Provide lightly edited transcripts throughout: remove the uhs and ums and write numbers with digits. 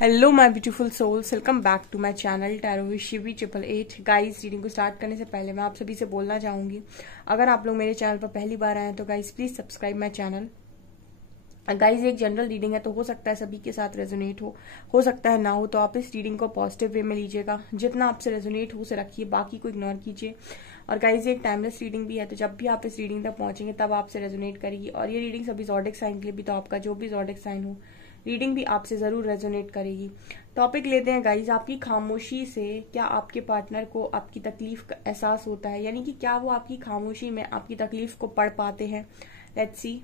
Hello my beautiful souls, welcome back to my channel tarot with Shivi 888। Guys, reading को start करने से पहले मैं आप सभी से बोलना चाहूंगी, अगर आप लोग मेरे चैनल पर पहली बार आए हैं तो guys please subscribe my channel. Guys, एक जनरल रीडिंग है तो हो सकता है सभी के साथ रेजोनेट हो सकता है ना हो, तो आप इस रीडिंग को पॉजिटिव वे में लीजिएगा। जितना आपसे रेजोनेट हो उसे रखिए, बाकी को इग्नोर कीजिए। और गाइस, ये एक टाइमलेस रीडिंग भी है, तो जब भी आप इस रीडिंग तक पहुंचेंगे तब आपसे रेजोनेट करेगी। और ये रीडिंग सभी ज़ोडिक साइन के लिए भी, तो आपका जो भी ज़ोडिक साइन हो, रीडिंग भी आपसे जरूर रेजोनेट करेगी। टॉपिक लेते हैं गाइस, आपकी खामोशी से क्या आपके पार्टनर को आपकी तकलीफ का एहसास होता है, यानी कि क्या वो आपकी खामोशी में आपकी तकलीफ को पढ़ पाते हैं। Let's see.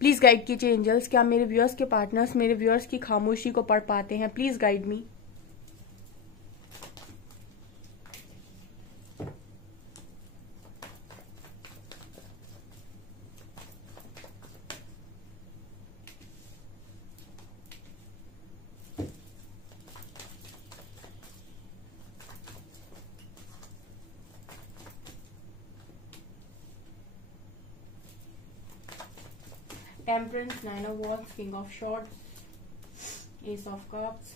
प्लीज गाइड कीजिए एंजल्स, क्या मेरे व्यूअर्स के पार्टनर्स मेरे व्यूअर्स की खामोशी को पढ़ पाते हैं। Please guide me. Temperance, Nine of Wands, King of Swords, Ace of Cups,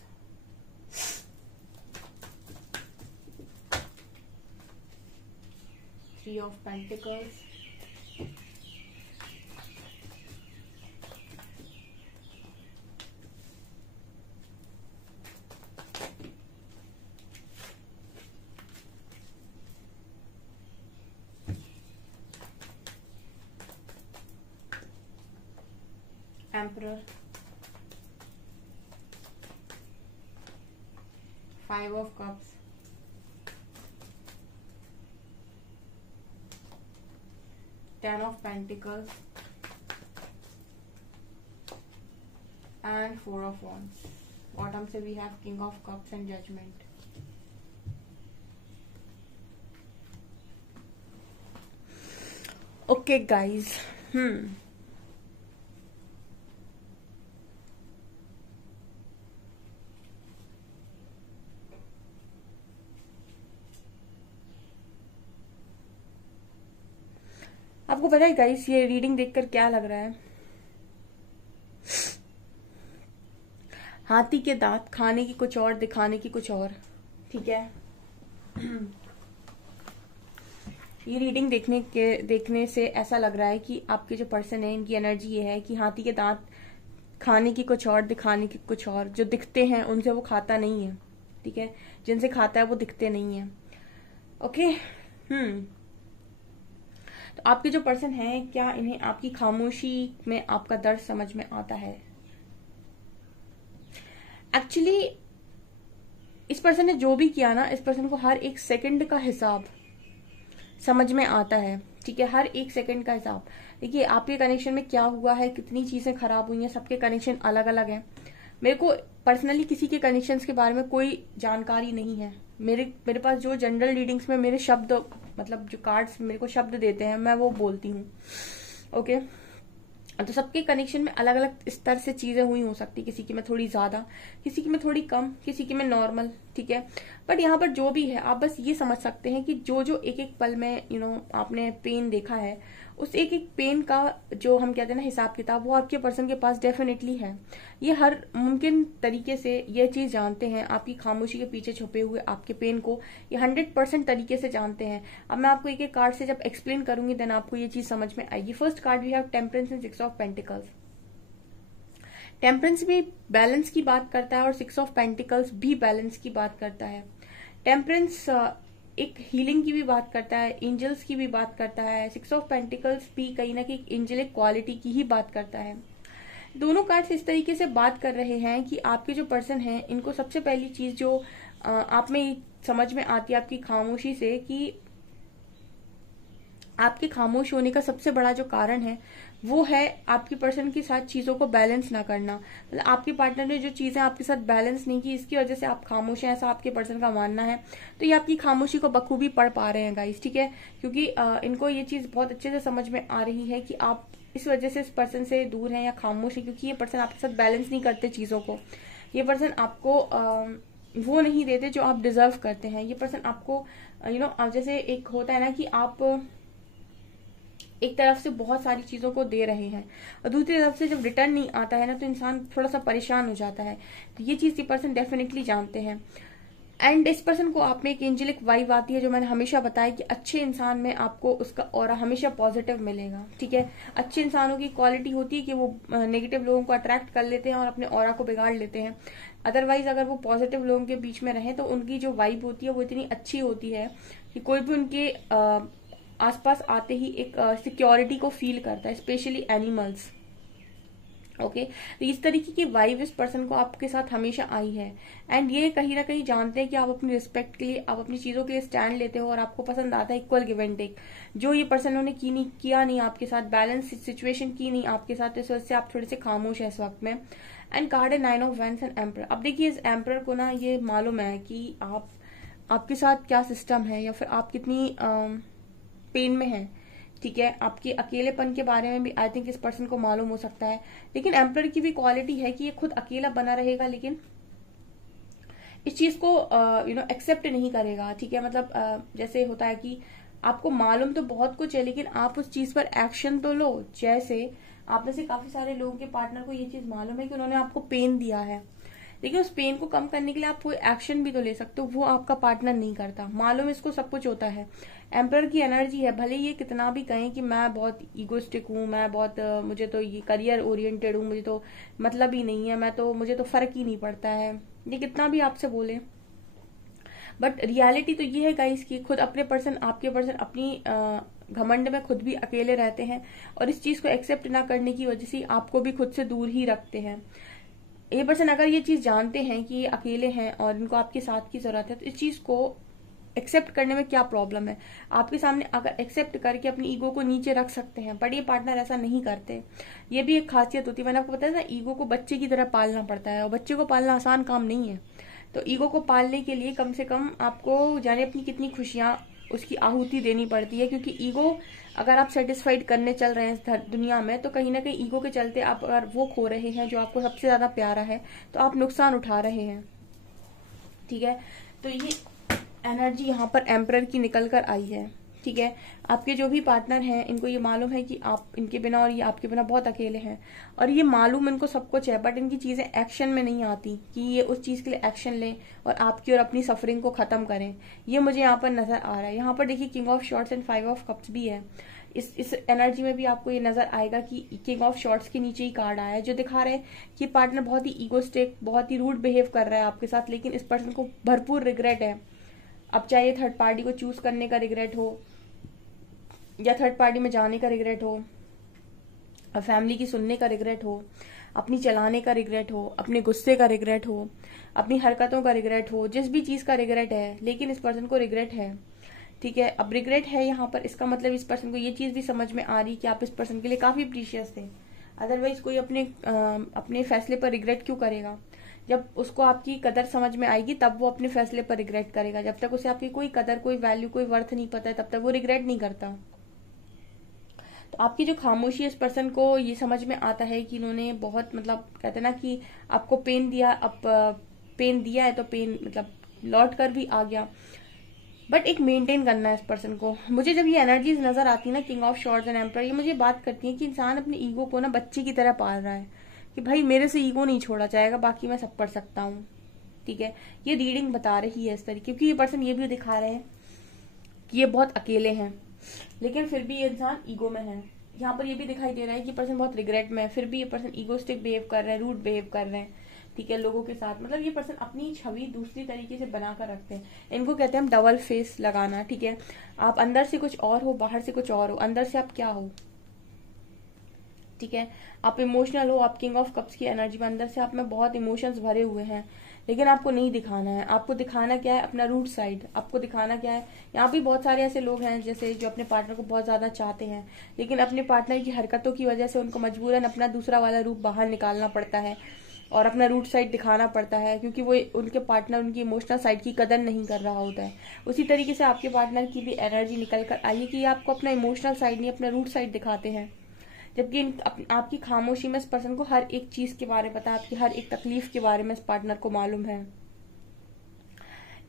Three of Pentacles, Emperor, Five of Cups, Ten of Pentacles, and Four of Wands. Bottom से we have King of Cups and Judgment. Okay guys, आपको पता है guys, ये reading देखकर क्या लग रहा है? हाथी के दांत, खाने की कुछ और, दिखाने की कुछ और। ठीक है, ये रीडिंग देखने से ऐसा लग रहा है कि आपके जो पर्सन है, इनकी एनर्जी ये है कि हाथी के दांत, खाने की कुछ और, दिखाने की कुछ और। जो दिखते हैं उनसे वो खाता नहीं है, ठीक है, जिनसे खाता है वो दिखते नहीं है। ओके, तो आपके जो पर्सन है, क्या इन्हें आपकी खामोशी में आपका दर्द समझ में आता है? एक्चुअली इस पर्सन ने जो भी किया ना, इस पर्सन को हर एक सेकंड का हिसाब समझ में आता है। ठीक है, हर एक सेकंड का हिसाब। देखिए, आपके कनेक्शन में क्या हुआ है, कितनी चीजें खराब हुई हैं, सबके कनेक्शन अलग अलग हैं। मेरे को पर्सनली किसी के कनेक्शंस के बारे में कोई जानकारी नहीं है। मेरे पास जो जनरल रीडिंग्स में मेरे शब्द, मतलब जो कार्ड्स मेरे को शब्द देते हैं, मैं वो बोलती हूँ। ओके, तो सबके कनेक्शन में अलग अलग स्तर से चीजें हुई हो सकती, किसी की में थोड़ी ज्यादा, किसी की में थोड़ी कम, किसी की में नॉर्मल। ठीक है, बट यहाँ पर जो भी है, आप बस ये समझ सकते हैं कि जो जो एक एक पल में आपने पेन देखा है, उस एक एक पेन का जो हम कहते हैं ना हिसाब किताब, वो आपके पर्सन के पास डेफिनेटली है। ये हर मुमकिन तरीके से ये चीज जानते हैं, आपकी खामोशी के पीछे छुपे हुए आपके पेन को ये 100% तरीके से जानते हैं। अब मैं आपको एक एक कार्ड से जब एक्सप्लेन करूंगी, देन आपको ये चीज समझ में आएगी। First card we have temperance and six of pentacles. Temperance भी बैलेंस की बात करता है और सिक्स ऑफ पेंटिकल्स भी बैलेंस की बात करता है। टेम्परेंस एक हीलिंग की भी बात करता है, एंजल्स की भी बात करता है। सिक्स ऑफ पेंटिकल्स भी कहीं ना कहीं एंजेलिक क्वालिटी की ही बात करता है। दोनों कार्ड्स इस तरीके से बात कर रहे हैं कि आपके जो पर्सन हैं, इनको सबसे पहली चीज जो आप में समझ में आती है आपकी खामोशी से, कि आपके खामोश होने का सबसे बड़ा जो कारण है वो है आपके पर्सन के साथ चीजों को बैलेंस ना करना। मतलब आपके पार्टनर ने जो चीजें आपके साथ बैलेंस नहीं की, इसकी वजह से आप खामोश हैं, ऐसा आपके पर्सन का मानना है। तो ये आपकी खामोशी को बखूबी पढ़ पा रहे हैं गाइस, ठीक है, क्योंकि इनको ये चीज बहुत अच्छे से समझ में आ रही है कि आप इस वजह से इस पर्सन से दूर हैं या खामोश है, क्योंकि ये पर्सन आपके साथ बैलेंस नहीं करते चीजों को। ये पर्सन आपको वो नहीं देते जो आप डिजर्व करते हैं। ये पर्सन आपको जैसे एक होता है ना कि आप एक तरफ से बहुत सारी चीजों को दे रहे हैं और दूसरी तरफ से जब रिटर्न नहीं आता है ना तो इंसान थोड़ा सा परेशान हो जाता है। तो ये चीज ये पर्सन डेफिनेटली जानते हैं। एंड इस पर्सन को आप में एक एंजेलिक वाइब आती है, जो मैंने हमेशा बताया कि अच्छे इंसान में आपको उसका ऑरा हमेशा पॉजिटिव मिलेगा। ठीक है, अच्छे इंसानों की क्वालिटी होती है कि वो नेगेटिव लोगों को अट्रैक्ट कर लेते हैं और अपने ऑरा को बिगाड़ लेते हैं। अदरवाइज अगर वो पॉजिटिव लोगों के बीच में रहें तो उनकी जो वाइब होती है वो इतनी अच्छी होती है कि कोई भी उनके आसपास आते ही एक सिक्योरिटी को फील करता है, स्पेशली एनिमल्स। ओके, तो इस तरीके की वाइब इस पर्सन को आपके साथ हमेशा आई है। एंड ये कहीं ना कहीं जानते हैं कि आप अपनी रिस्पेक्ट के लिए, आप अपनी चीजों के लिए स्टैंड लेते हो और आपको पसंद आता है इक्वल गिव एंड टेक। जो ये पर्सन ने किया नहीं आपके साथ, बैलेंस सिचुएशन की नहीं आपके साथ, इस वजह से आप थोड़े से खामोश है इस वक्त में। एंड कार्ड है 9 ऑफ वैंड्स एंड एम्परर। अब देखिए इस एम्परर को ना ये मालूम है कि आपके साथ क्या सिस्टम है या फिर आप कितनी पेन में है। ठीक है, आपके अकेलेपन के बारे में भी आई थिंक इस पर्सन को मालूम हो सकता है। लेकिन एम्परर की भी क्वालिटी है कि ये खुद अकेला बना रहेगा लेकिन इस चीज को एक्सेप्ट नहीं करेगा। ठीक है, मतलब जैसे होता है कि आपको मालूम तो बहुत कुछ है लेकिन आप उस चीज पर एक्शन तो लो। जैसे आप में से काफी सारे लोगों के पार्टनर को ये चीज मालूम है कि उन्होंने आपको पेन दिया है, लेकिन उस पेन को कम करने के लिए आप कोई एक्शन भी तो ले सकते हो, वो आपका पार्टनर नहीं करता। मालूम इसको सब कुछ होता है। एम्परर की एनर्जी है, भले ये कितना भी कहें कि मैं बहुत ईगोस्टिक हूँ, मैं बहुत मुझे तो ये करियर ओरिएंटेड हूँ, मुझे तो मतलब ही नहीं है, मुझे तो फर्क ही नहीं पड़ता है, ये कितना भी आपसे बोले, बट रियलिटी तो ये है गाइस कि खुद अपने पर्सन, आपके पर्सन अपनी घमंड में खुद भी अकेले रहते हैं और इस चीज को एक्सेप्ट ना करने की वजह से आपको भी खुद से दूर ही रखते हैं। ये पर्सन अगर ये चीज जानते हैं कि ये अकेले हैं और इनको आपके साथ की जरूरत है, तो इस चीज को एक्सेप्ट करने में क्या प्रॉब्लम है। आपके सामने अगर एक्सेप्ट करके अपनी ईगो को नीचे रख सकते हैं, बट ये पार्टनर ऐसा नहीं करते। ये भी एक खासियत होती है, मैंने आपको बताया ना, ईगो को बच्चे की तरह पालना पड़ता है और बच्चे को पालना आसान काम नहीं है। तो ईगो को पालने के लिए कम से कम आपको जाने अपनी कितनी खुशियां उसकी आहुति देनी पड़ती है, क्योंकि ईगो अगर आप सेटिस्फाइड करने चल रहे हैं इस दुनिया में, तो कहीं ना कहीं ईगो के चलते आप अगर वो खो रहे हैं जो आपको सबसे ज्यादा प्यारा है, तो आप नुकसान उठा रहे हैं। ठीक है, तो ये एनर्जी यहाँ पर एम्परर की निकल कर आई है। ठीक है, आपके जो भी पार्टनर हैं इनको ये मालूम है कि आप इनके बिना और ये आपके बिना बहुत अकेले हैं, और ये मालूम इनको सब कुछ है, बट इनकी चीजें एक्शन में नहीं आती कि ये उस चीज के लिए एक्शन लें और आपकी और अपनी सफरिंग को खत्म करें। ये मुझे यहाँ पर नजर आ रहा है। यहाँ पर देखिए king of shorts and 5 of cups भी है। इस एनर्जी में भी आपको ये नजर आएगा कि किंग ऑफ शॉर्ट्स के नीचे ही कार्ड आया है, जो दिखा रहे हैं कि पार्टनर बहुत ही ईगोस्टिक, बहुत ही रूड बिहेव कर रहा है आपके साथ, लेकिन इस पर्सन को भरपूर रिग्रेट है। अब चाहे थर्ड पार्टी को चूज करने का रिग्रेट हो या थर्ड पार्टी में जाने का रिग्रेट हो, फैमिली की सुनने का रिग्रेट हो, अपनी चलाने का रिग्रेट हो, अपने गुस्से का रिग्रेट हो, अपनी हरकतों का रिग्रेट हो, जिस भी चीज का रिग्रेट है, लेकिन इस पर्सन को रिग्रेट है। ठीक है, अब रिग्रेट है यहाँ पर, इसका मतलब इस पर्सन को ये चीज भी समझ में आ रही कि आप इस पर्सन के लिए काफी प्रीशियस थे। अदरवाइज कोई अपने फैसले पर रिग्रेट क्यों करेगा। जब उसको आपकी कदर समझ में आएगी तब वो अपने फैसले पर रिग्रेट करेगा। जब तक उसे आपकी कोई कदर, कोई वैल्यू, कोई वर्थ नहीं पता है, तब तक वो रिग्रेट नहीं करता। तो आपकी जो खामोशी, इस पर्सन को ये समझ में आता है कि इन्होंने बहुत, मतलब कहते हैं ना कि आपको पेन दिया, अब पेन दिया है तो पेन मतलब लौट कर भी आ गया, बट एक मेंटेन करना है इस पर्सन को। मुझे जब ये एनर्जीज नजर आती है ना, king of shorts and emperor, ये मुझे बात करती है कि इंसान अपने ईगो को ना बच्चे की तरह पाल रहा है कि भाई मेरे से ईगो नहीं छोड़ा जाएगा, बाकी मैं सब कर सकता हूँ। ठीक है, ये रीडिंग बता रही है इस तरीके, क्योंकि ये पर्सन ये भी दिखा रहे हैं कि ये बहुत अकेले हैं, लेकिन फिर भी ये इंसान ईगो में है। यहाँ पर ये भी दिखाई दे रहा है कि पर्सन बहुत रिग्रेट में है, फिर भी ये पर्सन ईगोस्टिक बिहेव कर रहे हैं, रूड बिहेव कर रहे हैं। ठीक है, लोगों के साथ, मतलब ये पर्सन अपनी छवि दूसरी तरीके से बनाकर रखते हैं। इनको कहते हैं हम डबल फेस लगाना। ठीक है, आप अंदर से कुछ और हो, बाहर से कुछ और हो। अंदर से आप क्या हो, ठीक है, आप इमोशनल हो, आप किंग ऑफ कप्स की एनर्जी में, अंदर से आप में बहुत इमोशंस भरे हुए हैं, लेकिन आपको नहीं दिखाना है। आपको दिखाना क्या है, अपना रूट साइड। आपको दिखाना क्या है, यहाँ भी बहुत सारे ऐसे लोग हैं जैसे जो अपने पार्टनर को बहुत ज्यादा चाहते हैं, लेकिन अपने पार्टनर की हरकतों की वजह से उनको मजबूरन अपना दूसरा वाला रूप बाहर निकालना पड़ता है और अपना रूट साइड दिखाना पड़ता है, क्योंकि वो उनके पार्टनर उनकी इमोशनल साइड की कदर नहीं कर रहा होता है। उसी तरीके से आपके पार्टनर की भी एनर्जी निकल कर आई है कि आपको अपना इमोशनल साइड नहीं, अपना रूट साइड दिखाते हैं, जबकि आपकी खामोशी में इस पर्सन को हर एक चीज के बारे में पता है, आपकी हर एक तकलीफ के बारे में इस पार्टनर को मालूम है।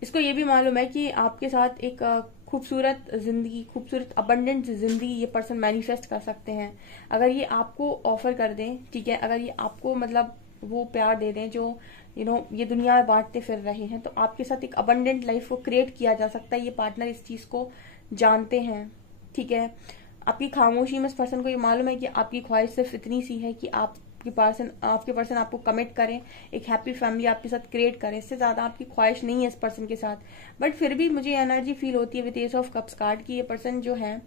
इसको ये भी मालूम है कि आपके साथ एक खूबसूरत जिंदगी, खूबसूरत अबंडेंट जिंदगी ये पर्सन मैनिफेस्ट कर सकते हैं अगर ये आपको ऑफर कर दें, ठीक है। अगर ये आपको मतलब वो प्यार दे दें जो ये दुनिया बांटते फिर रहे हैं, तो आपके साथ एक अबंडेंट लाइफ को क्रिएट किया जा सकता है। ये पार्टनर इस चीज को जानते हैं, ठीक है। आपकी खामोशी में इस पर्सन को ये मालूम है कि आपकी ख्वाहिश सिर्फ इतनी सी है कि आपके पर्सन आपको कमिट करें, एक हैप्पी फैमिली आपके साथ क्रिएट करें। इससे ज्यादा आपकी ख्वाहिश नहीं है इस पर्सन के साथ। बट फिर भी मुझे एनर्जी फील होती है with S of cups card की ये पर्सन जो है,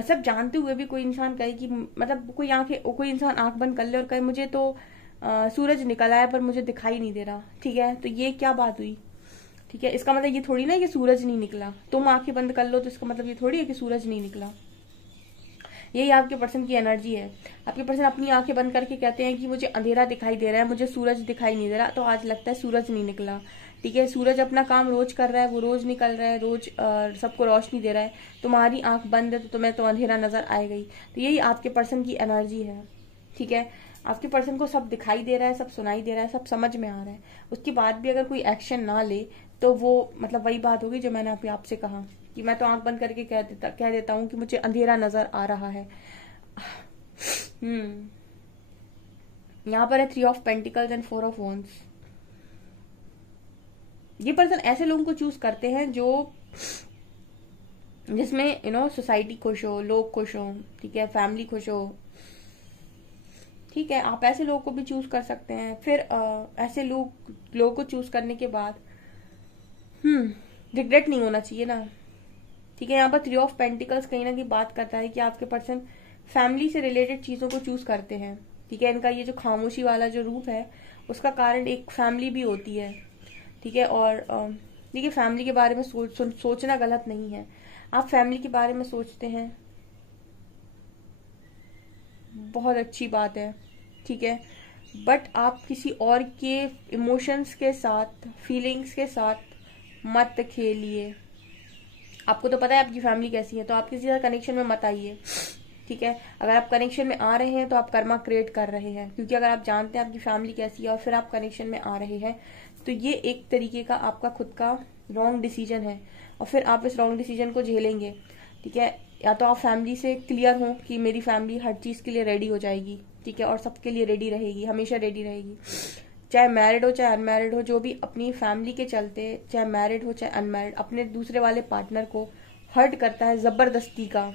सब जानते हुए भी कोई इंसान कहे कि मतलब कोई इंसान आंख बंद कर ले और कहे मुझे तो सूरज निकला है पर मुझे दिखाई नहीं दे रहा, ठीक है। तो ये क्या बात हुई, ठीक है। इसका मतलब ये थोड़ी ना कि सूरज नहीं निकला, तुम आंखें बंद कर लो तो इसका मतलब ये थोड़ी है कि सूरज नहीं निकला। यही आपके पर्सन की एनर्जी है। आपके पर्सन अपनी आंखें बंद करके कहते हैं कि मुझे अंधेरा दिखाई दे रहा है, मुझे सूरज दिखाई नहीं दे रहा, तो आज लगता है सूरज नहीं निकला, ठीक है। सूरज अपना काम रोज कर रहा है, वो रोज निकल रहा है, रोज सबको रोशनी दे रहा है। तुम्हारी आंख बंद है तो तुम्हें तो अंधेरा नजर आएगा ही। तो यही आपके पर्सन की एनर्जी है, ठीक है। आपके पर्सन को सब दिखाई दे रहा है, सब सुनाई दे रहा है, सब समझ में आ रहा है। उसके बाद भी अगर कोई एक्शन ना ले तो वो मतलब वही बात होगी जो मैंने अभी आपसे कहा कि मैं तो आंख बंद करके कह देता हूँ कि मुझे अंधेरा नजर आ रहा है। यहाँ पर है 3 of pentacles and 4 of wands. ये पर्सन ऐसे लोगों को चूज करते हैं जो जिसमें सोसाइटी खुश हो, लोग खुश हो, ठीक है, फैमिली खुश हो, ठीक है। आप ऐसे लोगों को भी चूज कर सकते हैं। फिर ऐसे लोगों को चूज करने के बाद रिग्रेट नहीं होना चाहिए ना, ठीक है। यहाँ पर 3 ऑफ पेंटिकल्स कहीं ना कहीं बात करता है कि आपके पर्सन फैमिली से रिलेटेड चीजों को चूज करते हैं, ठीक है। इनका ये जो खामोशी वाला जो रूप है उसका कारण एक फैमिली भी होती है, ठीक है। और देखिए फैमिली के बारे में सोचना गलत नहीं है। आप फैमिली के बारे में सोचते हैं, बहुत अच्छी बात है, ठीक है। बट आप किसी और के इमोशंस के साथ, फीलिंग्स के साथ मत खेलिए। आपको तो पता है आपकी फैमिली कैसी है, तो आप किसी का कनेक्शन में मत आइए, ठीक है। अगर आप कनेक्शन में आ रहे हैं तो आप कर्मा क्रिएट कर रहे हैं, क्योंकि अगर आप जानते हैं आपकी फैमिली कैसी है और फिर आप कनेक्शन में आ रहे हैं तो ये एक तरीके का आपका खुद का रॉन्ग डिसीजन है और फिर आप इस रॉन्ग डिसीजन को झेलेंगे, ठीक है। या तो आप फैमिली से क्लियर हो कि मेरी फैमिली हर चीज के लिए रेडी हो जाएगी, ठीक है, और सबके लिए रेडी रहेगी, हमेशा रेडी रहेगी, चाहे मैरिड हो चाहे अनमैरिड हो। जो भी अपनी फैमिली के चलते, चाहे मैरिड हो चाहे अनमैरिड, अपने दूसरे वाले पार्टनर को हर्ट करता है जबरदस्ती का,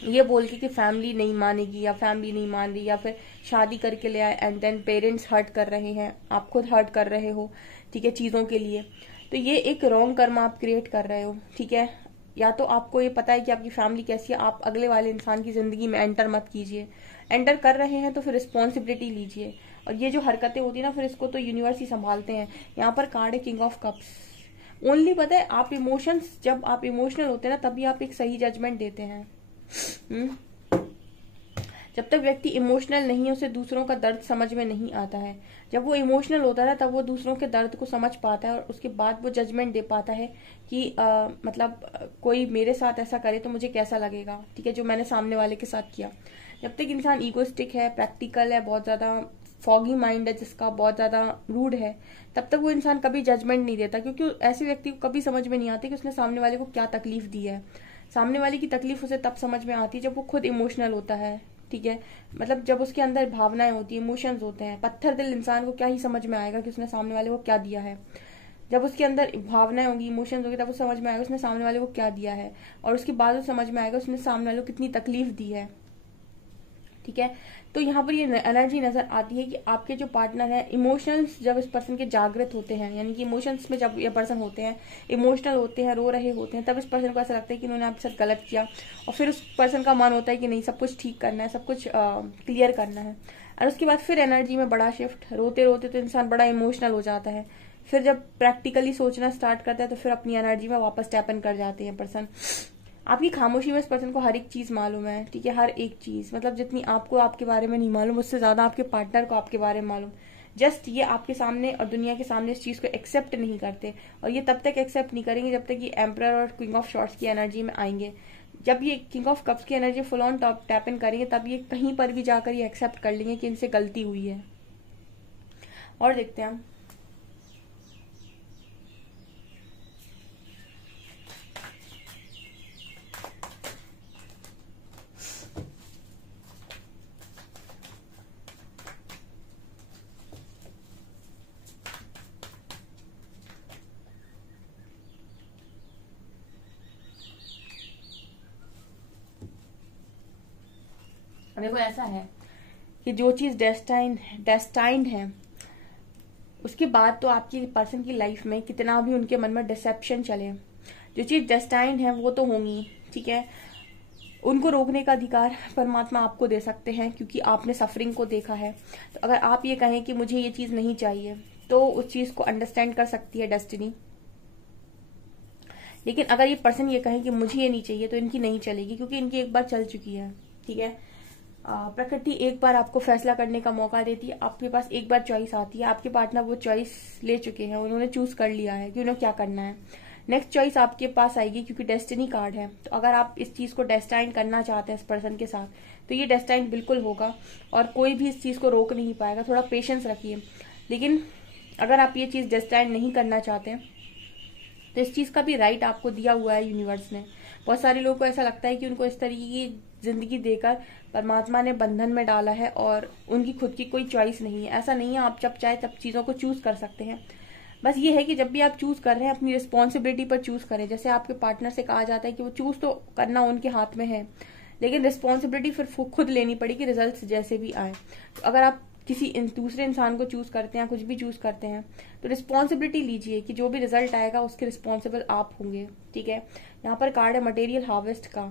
ये बोल के कि फैमिली नहीं मानेगी या फैमिली नहीं मान रही, या फिर शादी करके ले आए एंड देन पेरेंट्स हर्ट कर रहे हैं, आप खुद हर्ट कर रहे हो, ठीक है, चीजों के लिए। तो ये एक रॉन्ग कर्मा आप क्रिएट कर रहे हो, ठीक है। या तो आपको ये पता है कि आपकी फैमिली कैसी है, आप अगले वाले इंसान की जिंदगी में एंटर मत कीजिए। एंटर कर रहे हैं तो फिर रिस्पॉन्सिबिलिटी लीजिए। और ये जो हरकतें होती है ना, फिर इसको तो यूनिवर्स ही संभालते हैं। यहाँ पर कार्ड है किंग ऑफ कप्स। ओनली पता है आप इमोशंस, जब आप इमोशनल होते हैं ना तभी आप एक सही जजमेंट देते हैं। जब तक व्यक्ति इमोशनल नहीं है उसे दूसरों का दर्द समझ में नहीं आता है। जब वो इमोशनल होता है तब वो दूसरों के दर्द को समझ पाता है और उसके बाद वो जजमेंट दे पाता है कि कोई मेरे साथ ऐसा करे तो मुझे कैसा लगेगा, ठीक है, जो मैंने सामने वाले के साथ किया। जब तक इंसान ईगोइस्टिक है, प्रैक्टिकल है, बहुत ज्यादा फॉगी माइंड है जिसका, बहुत ज्यादा रूड है, तब तक वो इंसान कभी जजमेंट नहीं देता, क्योंकि ऐसे व्यक्ति को कभी समझ में नहीं आती कि उसने सामने वाले को क्या तकलीफ दी है। सामने वाले की तकलीफ उसे तब समझ में आती है जब वो खुद इमोशनल होता है, ठीक है। मतलब जब उसके अंदर भावनाएं होती है, इमोशंस होते हैं। पत्थर दिल इंसान को क्या ही समझ में आएगा कि उसने सामने वाले को क्या दिया है। जब उसके अंदर भावनाएं होंगी, इमोशंस होंगे, तब वो समझ में आएगा उसने सामने वाले को क्या दिया है, और उसके बाद वो समझ में आएगा उसने सामने वाले को कितनी तकलीफ दी है, ठीक है। तो यहाँ पर ये एनर्जी नजर आती है कि आपके जो पार्टनर है, इमोशंस जब इस पर्सन के जागृत होते हैं, यानी कि इमोशंस में जब ये पर्सन होते हैं, इमोशनल होते हैं, रो रहे होते हैं, तब इस पर्सन को ऐसा लगता है कि उन्होंने आपके साथ गलत किया, और फिर उस पर्सन का मन होता है कि नहीं, सब कुछ ठीक करना है, सब कुछ क्लियर करना है। और उसके बाद फिर एनर्जी में बड़ा शिफ्ट, रोते रोते तो इंसान बड़ा इमोशनल हो जाता है। फिर जब प्रैक्टिकली सोचना स्टार्ट करता है तो फिर अपनी एनर्जी में वापस टैप इन कर जाते हैं पर्सन। आपकी खामोशी में इस पर्सन को हर एक चीज मालूम है, ठीक है, हर एक चीज, मतलब जितनी आपको आपके बारे में नहीं मालूम उससे ज्यादा आपके पार्टनर को आपके बारे में मालूम। जस्ट ये आपके सामने और दुनिया के सामने इस चीज को एक्सेप्ट नहीं करते, और ये तब तक एक्सेप्ट नहीं करेंगे जब तक ये एम्परर और क्वीन ऑफ शॉर्ट्स की एनर्जी में आएंगे। जब ये किंग ऑफ कप्स की energy full on tap in करेंगे तब ये कहीं पर भी जाकर ये एक्सेप्ट कर लेंगे कि इनसे गलती हुई है। और देखते हैं हम देखो ऐसा है कि जो चीज डेस्टाइंड है, उसके बाद तो आपकी पर्सन की लाइफ में कितना भी उनके मन में डिसेप्शन चले, जो चीज डेस्टाइंड है वो तो होंगी, ठीक है। उनको रोकने का अधिकार परमात्मा आपको दे सकते हैं, क्योंकि आपने सफरिंग को देखा है। तो अगर आप ये कहें कि मुझे ये चीज नहीं चाहिए, तो उस चीज को अंडरस्टैंड कर सकती है डेस्टिनी। लेकिन अगर ये पर्सन ये कहे कि मुझे ये नहीं चाहिए, तो इनकी नहीं चलेगी, क्योंकि इनकी एक बार चल चुकी है, ठीक है। प्रकृति एक बार आपको फैसला करने का मौका देती है, आपके पास एक बार चॉइस आती है, आपके पार्टनर वो चॉइस ले चुके हैं, उन्होंने चूज कर लिया है कि उन्हें क्या करना है। नेक्स्ट चॉइस आपके पास आएगी, क्योंकि डेस्टिनी कार्ड है। तो अगर आप इस चीज को डेस्टाइन करना चाहते हैं इस पर्सन के साथ, तो ये डेस्टाइन बिल्कुल होगा और कोई भी इस चीज को रोक नहीं पाएगा। थोड़ा पेशेंस रखिए। लेकिन अगर आप ये चीज डेस्टाइन नहीं करना चाहते, तो इस चीज का भी राइट आपको दिया हुआ है यूनिवर्स ने। बहुत सारे लोगों को ऐसा लगता है कि उनको इस तरीके की जिंदगी देकर परमात्मा ने बंधन में डाला है और उनकी खुद की कोई चॉइस नहीं है। ऐसा नहीं है, आप जब चाहे तब चीजों को चूज कर सकते हैं। बस ये है कि जब भी आप चूज कर रहे हैं, अपनी रिस्पॉन्सिबिलिटी पर चूज करें। जैसे आपके पार्टनर से कहा जाता है कि वो चूज तो करना उनके हाथ में है, लेकिन रिस्पॉन्सिबिलिटी फिर खुद लेनी पड़ेगी, रिजल्ट जैसे भी आए। तो अगर आप किसी दूसरे इंसान को चूज करते हैं, कुछ भी चूज करते हैं, तो रिस्पॉन्सिबिलिटी लीजिए कि जो भी रिजल्ट आएगा उसके रिस्पॉन्सिबल आप होंगे, ठीक है। यहाँ पर कार्ड है मटेरियल हार्वेस्ट का।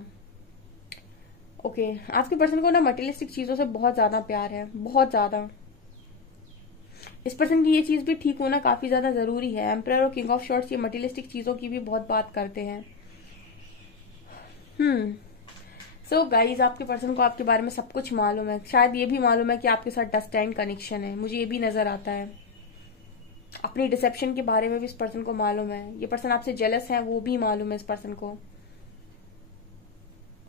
ओके, आपके पर्सन को ना मटेरियलिस्टिक चीजों से बहुत ज्यादा प्यार है, बहुत ज्यादा। इस पर्सन की ये चीज भी ठीक होना काफी ज्यादा जरूरी है। एम्परर और किंग ऑफ शॉर्ट्स ये मटेरियलिस्टिक चीजों की भी बहुत बात करते हैं। सो गाइज, आपके पर्सन को आपके बारे में सब कुछ मालूम है। शायद ये भी मालूम है कि आपके साथ डेस्टाइन्ड कनेक्शन है, मुझे ये भी नजर आता है। अपनी डिसेप्शन के बारे में भी इस पर्सन को मालूम है। ये पर्सन आपसे जेलस है, वो भी मालूम है इस पर्सन को।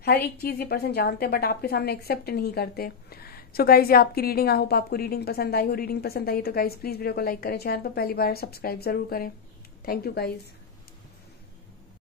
हर एक चीज ये पर्सन जानते हैं, बट आपके सामने एक्सेप्ट नहीं करते। सो गाइज, ये आपकी रीडिंग। आई होप आपको रीडिंग पसंद आई हो। रीडिंग पसंद आई तो गाइज प्लीज वीडियो को लाइक करें, चैनल पर पहली बार सब्सक्राइब जरूर करें। Thank you guys.